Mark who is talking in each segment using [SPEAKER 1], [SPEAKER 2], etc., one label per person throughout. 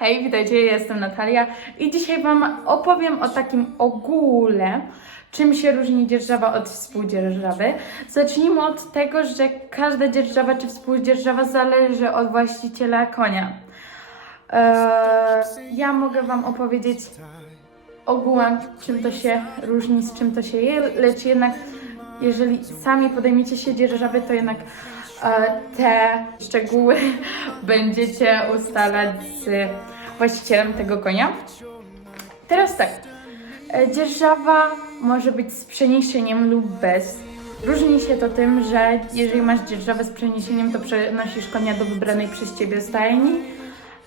[SPEAKER 1] Hej, witajcie, jestem Natalia i dzisiaj Wam opowiem o takim ogóle, czym się różni dzierżawa od współdzierżawy. Zacznijmy od tego, że każda dzierżawa czy współdzierżawa zależy od właściciela konia. Eee, ja mogę Wam opowiedzieć ogółem, czym to się różni, z czym to się je, lecz jednak jeżeli sami podejmiecie się dzierżawy, to jednak te szczegóły będziecie ustalać z właścicielem tego konia. Teraz tak, e, dzierżawa może być z przeniesieniem lub bez. Różni się to tym, że jeżeli masz dzierżawę z przeniesieniem, to przenosisz konia do wybranej przez Ciebie stajni,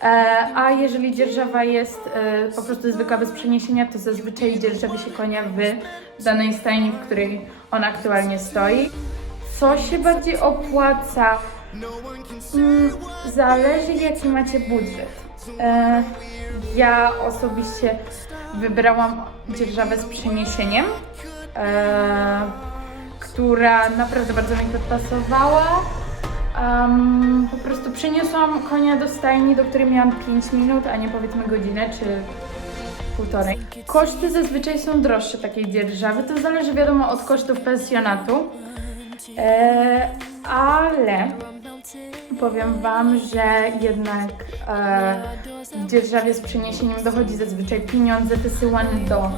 [SPEAKER 1] E, A jeżeli dzierżawa jest e, po prostu zwykła bez przeniesienia, to zazwyczaj dzierżawi się konia w danej stajni, w której on aktualnie stoi. Co się bardziej opłaca? Mm, Zależy jaki macie budżet. E, Ja osobiście wybrałam dzierżawę z przeniesieniem, e, która naprawdę bardzo mi podpasowała. Um, po prostu przyniosłam konia do stajni, do której miałam 5 minut, a nie powiedzmy godzinę czy półtorej. Koszty zazwyczaj są droższe takiej dzierżawy, to zależy wiadomo od kosztów pensjonatu, e, ale powiem Wam, że jednak e, w dzierżawie z przeniesieniem dochodzi zazwyczaj pieniądze wysyłane do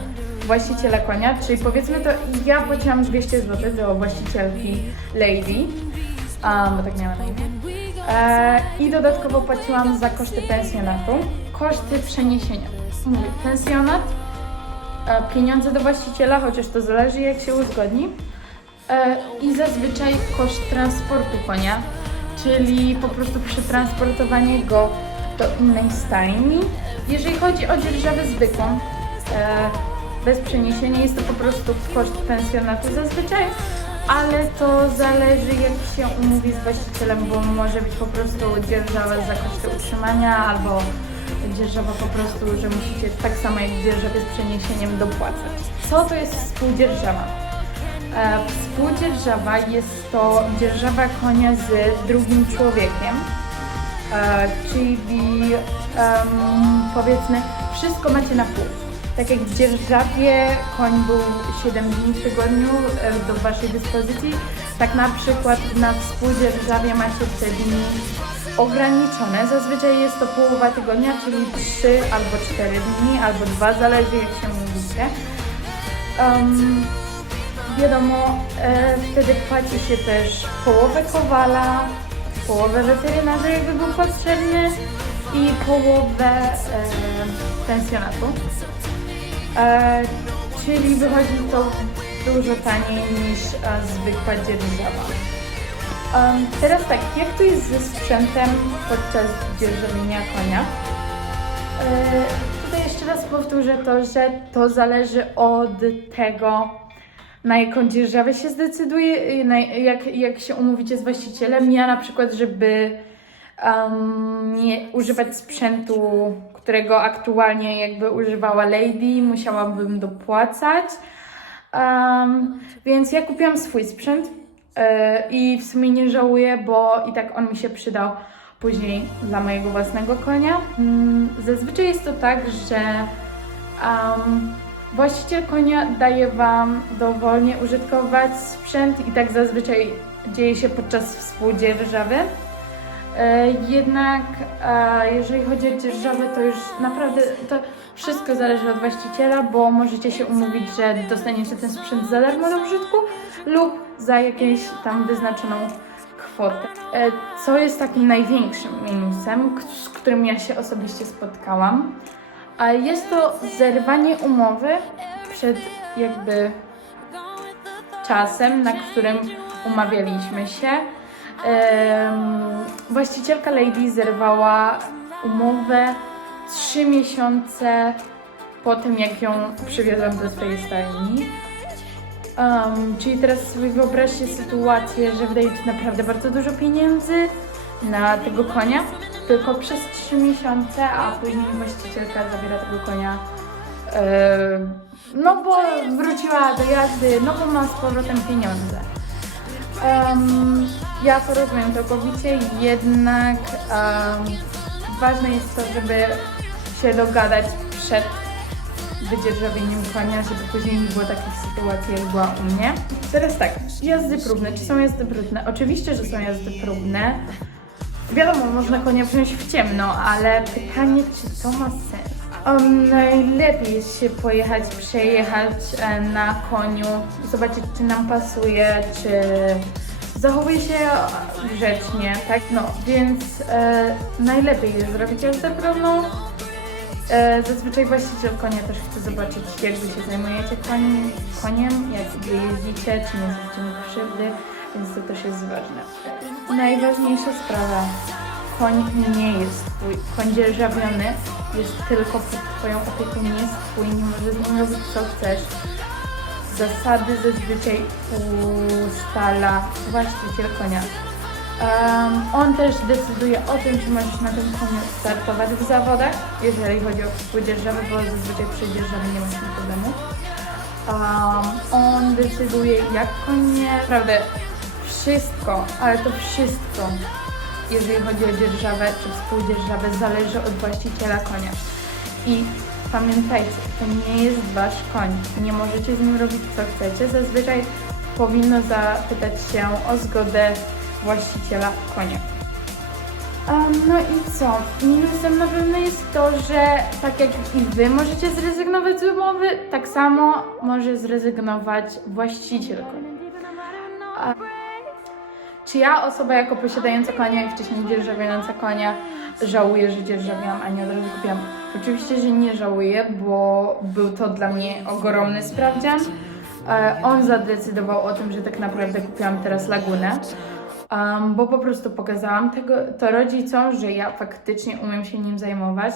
[SPEAKER 1] właściciela konia, czyli powiedzmy to ja płaciłam 200 zł do właścicielki Lady, a, bo tak miała na imię. E, I dodatkowo płaciłam za koszty pensjonatu, koszty przeniesienia. Mówię, pensjonat, e, pieniądze do właściciela, chociaż to zależy jak się uzgodni. E, I zazwyczaj koszt transportu konia, czyli po prostu przetransportowanie go do innej stajni. Jeżeli chodzi o dzierżawę zwykłą, e, bez przeniesienia, jest to po prostu koszt pensjonatu zazwyczaj, ale to zależy jak się umówi z właścicielem, bo może być po prostu dzierżawa za koszty utrzymania albo dzierżawa po prostu, że musicie tak samo jak dzierżawie z przeniesieniem dopłacać. Co to jest współdzierżawa? E, Współdzierżawa jest to dzierżawa konia z drugim człowiekiem, e, czyli powiedzmy wszystko macie na pół. Tak jak w dzierżawie koń był 7 dni w tygodniu e, do Waszej dyspozycji, tak na przykład na współdzierżawie macie te dni ograniczone. Zazwyczaj jest to połowa tygodnia, czyli 3 albo 4 dni, albo 2, zależy jak się mówicie. Um, wiadomo, e, wtedy płaci się też połowę kowala, połowę weterynarza, jakby był potrzebny i połowę e, pensjonatu. E, czyli wychodzi to dużo taniej niż e, zwykła dzierżawa. Em, teraz tak, jak to jest ze sprzętem podczas dzierżawienia konia? E, tutaj jeszcze raz powtórzę to, że to zależy od tego, na jaką dzierżawę się zdecyduje, na, jak, jak się umówicie z właścicielem. Ja na przykład, żeby um, nie używać sprzętu, którego aktualnie jakby używała Lady, musiałabym dopłacać. Um, więc ja kupiłam swój sprzęt e, i w sumie nie żałuję, bo i tak on mi się przydał później dla mojego własnego konia. Mm, Zazwyczaj jest to tak, że um, właściciel konia daje Wam dowolnie użytkować sprzęt i tak zazwyczaj dzieje się podczas współdzierżawy. E, Jednak jeżeli chodzi o dzierżawę, to już naprawdę to wszystko zależy od właściciela, bo możecie się umówić, że dostaniecie ten sprzęt za darmo do użytku lub za jakąś tam wyznaczoną kwotę. E, Co jest takim największym minusem, z którym ja się osobiście spotkałam, a jest to zerwanie umowy przed jakby czasem, na którym umawialiśmy się. Em, właścicielka Lady zerwała umowę trzy miesiące po tym, jak ją przywiozłam do swojej stajni. Um, czyli teraz sobie wyobraźcie sytuację, że wydajecie naprawdę bardzo dużo pieniędzy na tego konia, tylko przez trzy miesiące, a później właścicielka zabiera tego konia Em, no bo wróciła do jazdy, no bo ma z powrotem pieniądze. Em, ja to rozumiem całkowicie, jednak em, ważne jest to, żeby się dogadać przed wydzierżawieniem konia, żeby później nie było takich sytuacji, jak była u mnie. Teraz tak, jazdy próbne. Czy są jazdy próbne? Oczywiście, że są jazdy próbne. Wiadomo, można konia wziąć w ciemno, ale pytanie, czy to ma sens? Najlepiej jest się pojechać, przejechać e, na koniu, zobaczyć, czy nam pasuje, czy zachowuje się grzecznie, tak? No, więc e, najlepiej jest zrobić jazdę. E, zazwyczaj właściciel konia też chce zobaczyć, jak wy się zajmujecie koniem, koniem jak wy jeździcie, czy nie zrobicie krzywdy, więc to też jest ważne. Najważniejsza sprawa. Koń nie jest twój. Koń dzierżawiony jest tylko pod twoją opieką, nie jest twój, nie możesz z nim robić co chcesz. Zasady zazwyczaj ustala właściciel konia. Um, on też decyduje o tym, czy możesz na tym koniu startować w zawodach, jeżeli chodzi o współdzierżawę, bo zazwyczaj przy dzierżawie nie ma z problemu. Um, on decyduje, jak konie, naprawdę wszystko, ale to wszystko, jeżeli chodzi o dzierżawę czy współdzierżawę, zależy od właściciela konia. I pamiętajcie, to nie jest wasz koń. Nie możecie z nim robić co chcecie. Zazwyczaj powinno zapytać się o zgodę właściciela konia. No i co? Minusem na pewno jest to, że tak jak i wy możecie zrezygnować z umowy, tak samo może zrezygnować właściciel konia. Czy ja, osoba jako posiadająca konia i wcześniej dzierżawiająca konia, żałuję, że dzierżawiłam, a nie od razu kupiłam? Oczywiście, że nie żałuję, bo był to dla mnie ogromny sprawdzian. E, On zadecydował o tym, że tak naprawdę kupiłam teraz lagunę. Um, bo po prostu pokazałam tego, to rodzicom, że ja faktycznie umiem się nim zajmować,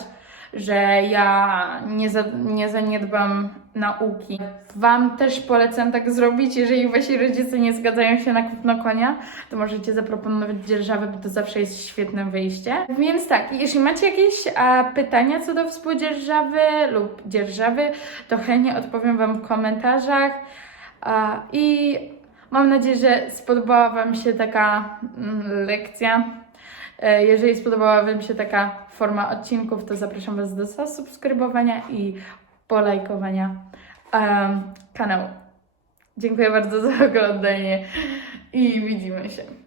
[SPEAKER 1] że ja nie, za, nie zaniedbam nauki. Wam też polecam tak zrobić, jeżeli wasi rodzice nie zgadzają się na kupno konia, to możecie zaproponować dzierżawę, bo to zawsze jest świetne wyjście. Więc tak, jeśli macie jakieś a, pytania co do współdzierżawy lub dzierżawy, to chętnie odpowiem Wam w komentarzach. A, I mam nadzieję, że spodobała Wam się taka mm, lekcja. E, Jeżeli spodobała Wam się taka forma odcinków, to zapraszam Was do zasubskrybowania i polajkowania em, kanału. Dziękuję bardzo za oglądanie i widzimy się.